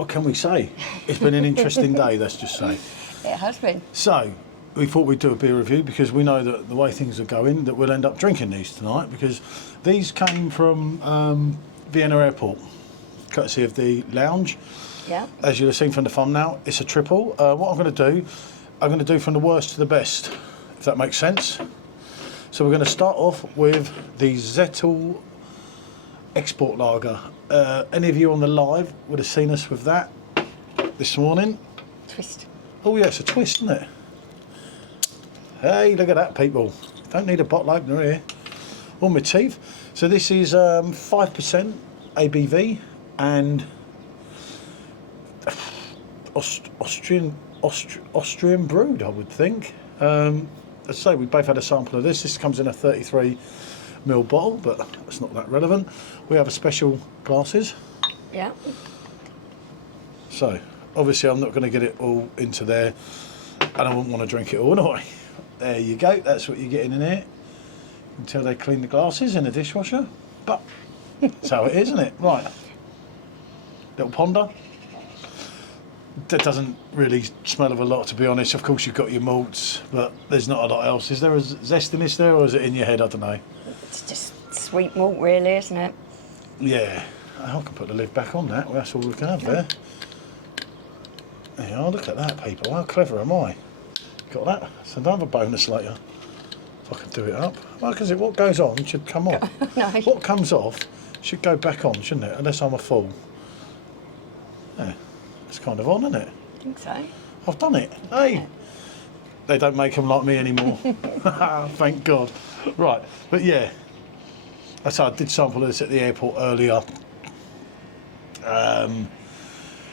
what can we say? It's been an interesting day, let's just say. It has been. So, we thought we'd do a beer review because we know that the way things are going, that we'll end up drinking these tonight because these came from Vienna Airport, courtesy of the lounge. Yeah. As you'll have seen from the thumbnail, it's a triple. What I'm going to do from the worst to the best, if that makes sense. So we're going to start off with the Zettel Export Lager. Any of you on the live would have seen us with that this morning. Twist. Oh yeah, it's a twist, isn't it? Hey, look at that, people. Don't need a bottle opener here. On my teeth. So this is 5% ABV and Austrian brewed, I would think. As I say, we both had a sample of this. This comes in a 33ml bottle, but it's not that relevant. We have a special glasses. Yeah. So, obviously I'm not going to get it all into there, and I wouldn't want to drink it all anyway. There you go, that's what you're getting in here. Until they clean the glasses in the dishwasher. But, that's how it is, isn't it? Right. Little ponder. That doesn't really smell of a lot, to be honest. Of course you've got your malts, but there's not a lot else. Is there a zestiness there, or is it in your head? I don't know. It's just sweet malt, really, isn't it? Yeah. I can put the lid back on that. Well, that's all we can have there. There you are, look at that, people. How clever am I? Got that? It's another bonus later. If I can do it up. Well, because what goes on should come off. No. What comes off should go back on, shouldn't it? Unless I'm a fool. Yeah. It's kind of on, isn't it? I think so. I've done it. Hey! They don't make them like me anymore. Thank God. Right, but yeah. That's how I did sample this at the airport earlier.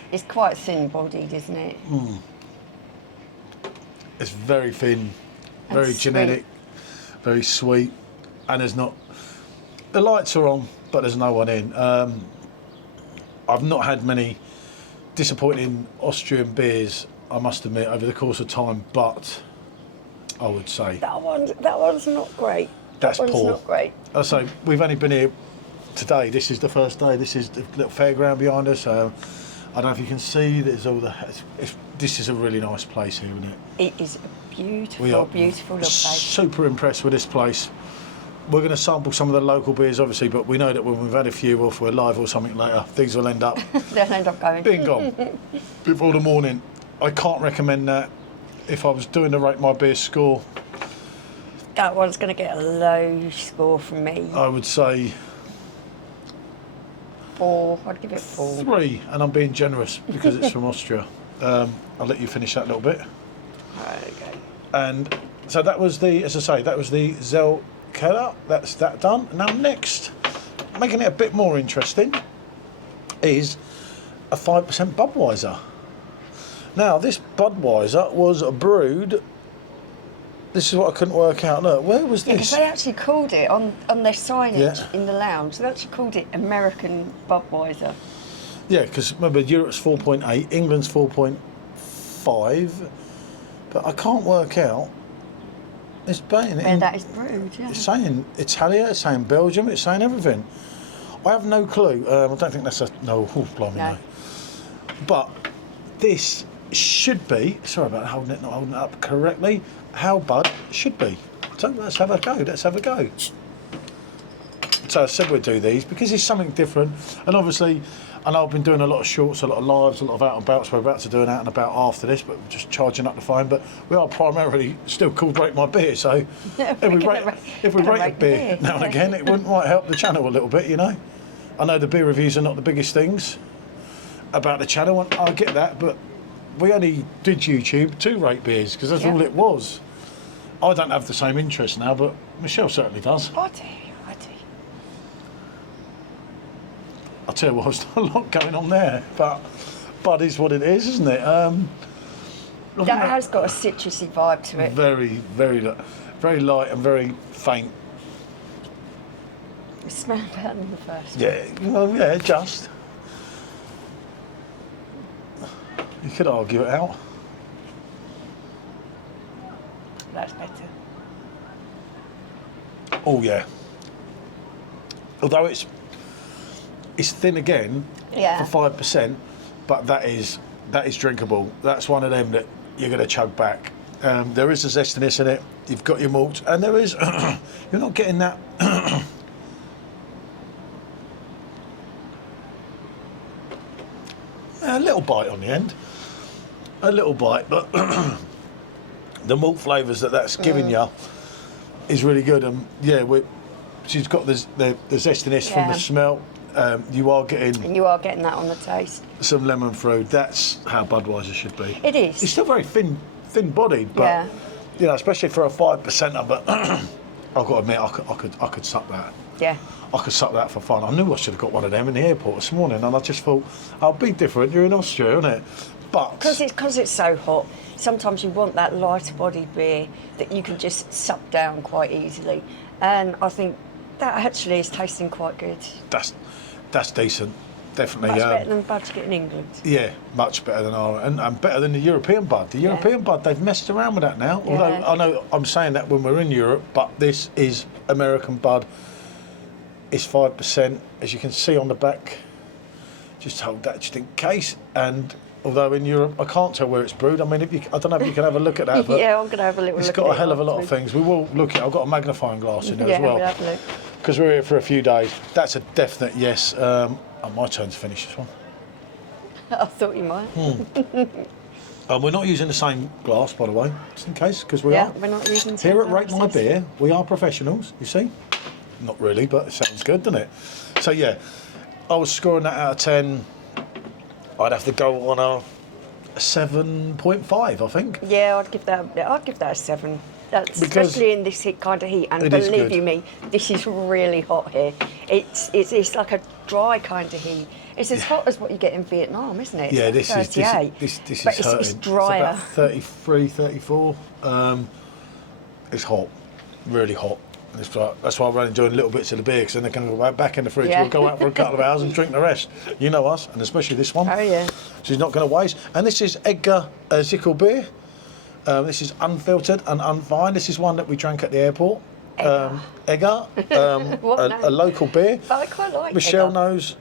It's quite thin-bodied, isn't it? It's very thin, very sweet. genetic, very sweet, and there's not... The lights are on, but there's no one in. I've not had many disappointing Austrian beers, I must admit, over the course of time, but I would say... That one's not great. That's that one's poor. Not great. I say, we've only been here today. This is the first day. This is the little fairground behind us. I don't know if you can see, there's all the... This is a really nice place here, isn't it? It is a beautiful, beautiful little place. Super impressed with this place. We're going to sample some of the local beers, obviously, but we know that when we've had a few, or if we're live or something later, things will end up... They'll end up going. being gone before the morning. I can't recommend that. If I was doing the Rate My Beer score... That one's going to get a low score from me. I would say... 4. I'd give it 4. 3, and I'm being generous because it's from Austria. I'll let you finish that little bit. Okay. And so that was the, as I say, that was the Zell Keller. That's that done. Now next, making it a bit more interesting, is a 5% Budweiser. Now this Budweiser was brewed. This is what I couldn't work out. Look, where was this? Because they actually called it on their signage in the lounge. They actually called it American Budweiser. Yeah, because remember Europe's 4.8, England's 4.5, but I can't work out. It's saying Where that is brewed, yeah. It's saying Italia, it's saying Belgium, it's saying everything. I have no clue. I don't think that's a no. Blimey, no. But this should be. Sorry about not holding it up correctly. How Bud should be. So let's have a go. Let's have a go. So I said we'd do these because it's something different, and obviously. I know I've been doing a lot of shorts, a lot of lives, a lot of out and abouts. We're about to do an out and about after this, but we're just charging up the phone. But we are primarily still called Rate My Beer, so if we rate a beer now and again, it might help the channel a little bit, you know. I know the beer reviews are not the biggest things about the channel, and I get that, but we only did YouTube to rate beers because that's all it was. I don't have the same interest now, but Michelle certainly does. I do. I'll tell you what, there's not a lot going on there, but Bud is what it is, isn't it? That has got a citrusy vibe to it. Very, very light and very faint. It smells better than the first one. Yeah, well, yeah, just. You could argue it out. That's better. Oh yeah. Although it's thin again for 5%, but that is drinkable. That's one of them that you're going to chug back. There is a zestiness in it. You've got your malt, and there is you're not getting that. A little bite on the end, a little bite, but the malt flavours that's giving you is really good. And yeah, she's got the zestiness from the smell. You are getting that on the taste. Some lemon through. That's how Budweiser should be. It is. It's still very thin bodied, but you know, especially for a 5%er. But I've got to admit, I could suck that. Yeah. I could suck that for fun. I knew I should have got one of them in the airport this morning, and I just thought, I'll be different. You're in Austria, isn't it? But because it's so hot, sometimes you want that lighter bodied beer that you can just suck down quite easily, and I think that actually is tasting quite good. That's decent, definitely. Much better than Bud you get in England. Yeah, much better than our, and better than the European Bud. The European Bud, they've messed around with that now. Although I know I'm saying that when we're in Europe, but this is American Bud. It's 5%, as you can see on the back. Just hold that just in case. And although in Europe, I can't tell where it's brewed. I mean, I don't know if you can have a look at that. But yeah, I'm going to have a little look. It's got a hell of a lot of things. We will look at it. I've got a magnifying glass in there as well. We'll have a look. Because we're here for a few days. That's a definite yes. My turn to finish this one. I thought you might. We're not using the same glass, by the way, just in case, because we are. We're not using the same Here at glass. Rate My Beer, we are professionals, you see. Not really, but it sounds good, doesn't it? So yeah, I was scoring that out of 10. I'd have to go on a 7.5, I think. Yeah, I'd give that a 7. That's especially in this kind of heat, and believe you me, this is really hot here. It's like a dry kind of heat. It's as hot as what you get in Vietnam, isn't it? Yeah, this is 38. This is but hurting. it's drier. It's about 33, 34. It's hot, really hot. That's why I'm only enjoying little bits of the beer, because then they can go back in the fridge. We'll go out for a couple of hours and drink the rest. You know us, and especially this one. Oh yeah. She's not going to waste. And this is Edgar Zickel beer. This is unfiltered and unfined. This is one that we drank at the airport. Edgar, a local beer. But I quite like Michelle Edgar. knows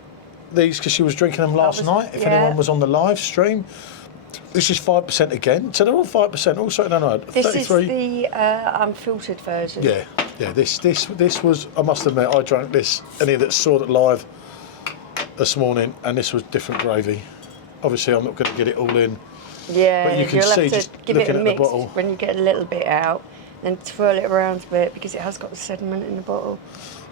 these because she was drinking them last night. If anyone was on the live stream. This is 5% again. So they're all 5%. All sorted out. This is the unfiltered version. Yeah. This was. I must admit, I drank this. Any that saw it live this morning, and this was different gravy. Obviously, I'm not going to get it all in. Yeah, but you can you'll see have to just give it looking a at mix the bottle. when you get a little bit out, then twirl it around a bit because it has got the sediment in the bottle.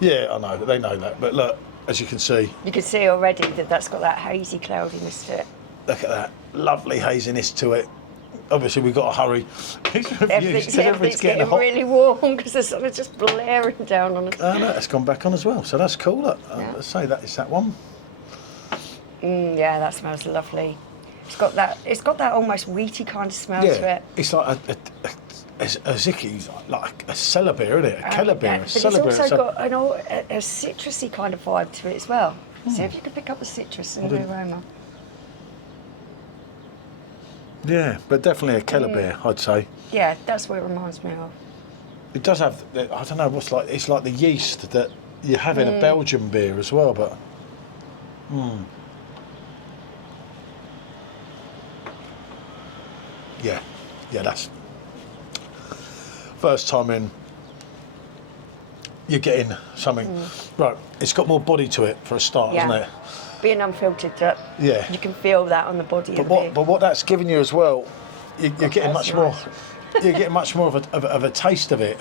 Yeah, I know. They know that. But look, as you can see. You can see already that that's got that hazy cloudiness to it. Look at that. Lovely haziness to it. Obviously, we've got to hurry. Everything's getting really warm because the sun is just blaring down on us. No, it's gone back on as well, so that's cool. Look, let's say that is that one. Yeah, that smells lovely. It's got that almost wheaty kind of smell to it. It's like a Zicky's like a cellar beer, isn't it? A Keller beer, a but cellar beer. It's also got a citrusy kind of vibe to it as well. See if you can pick up the citrus and the aroma. Yeah, but definitely a Keller beer, I'd say. Yeah, that's what it reminds me of. It does have, I don't know, it's like the yeast that you have in a Belgian beer as well, but... Yeah, that's... First time in, you're getting something... Right, it's got more body to it for a start, hasn't it? Being unfiltered, you can feel that on the body. But what that's giving you as well, you're getting much more. You're getting much more of a taste of it.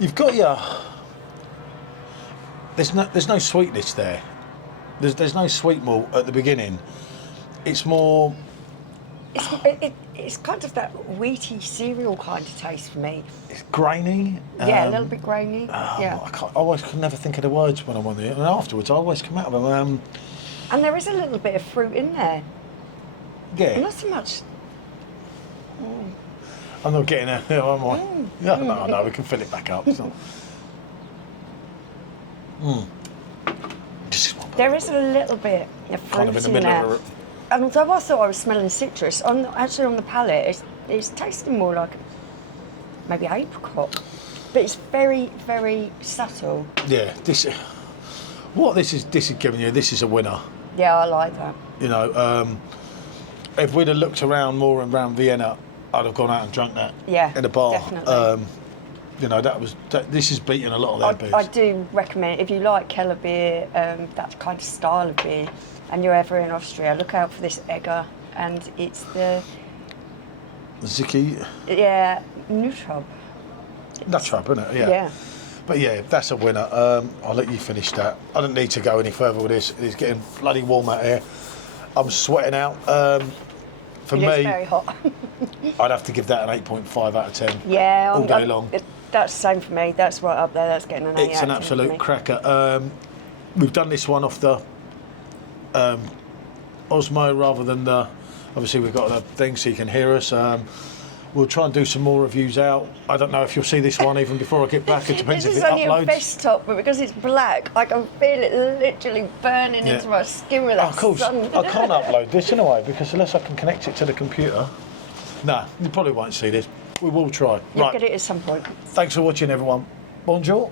You've got your. There's no sweetness there. There's no sweet malt at the beginning. It's more. It's kind of that wheaty cereal kind of taste for me. It's grainy. Yeah, a little bit grainy. Yeah. I always can never think of the words when I'm on there, and afterwards I always come out of them. And there is a little bit of fruit in there. Yeah. Not so much. I'm not getting there, am I? No, we can fill it back up. So. There is a little bit of fruit kind of in the middle there. of it. And although I thought I was smelling citrus, actually on the palate, it's tasting more like maybe apricot. But it's very, very subtle. Yeah, this is giving you. This is a winner. Yeah, I like that. You know, if we'd have looked around more around Vienna, I'd have gone out and drunk that in a bar. Definitely. You know, this is beating a lot of their beers. I do recommend, if you like Keller beer, that kind of style of beer, and you're ever in Austria, look out for this Egger, and it's the... Zicki? Yeah, Nutrub. Nutrub, isn't it? Yeah. Yeah. But yeah, that's a winner. I'll let you finish that. I don't need to go any further with this. It's getting bloody warm out here. I'm sweating out. For me, it's very hot. I'd have to give that an 8.5 out of 10. Yeah, all day long. That's the same for me. That's right up there. That's getting an 8 It's an absolute cracker. We've done this one off the Osmo rather than the. Obviously, we've got the thing so you can hear us. We'll try and do some more reviews out. I don't know if you'll see this one even before I get back. It depends if it uploads. This is only a desktop, but because it's black, I can feel it literally burning into my skin with that sun. I can't upload this in a way because unless I can connect it to the computer. Nah, you probably won't see this. We will try. You'll get it at some point. Thanks for watching, everyone. Bonjour.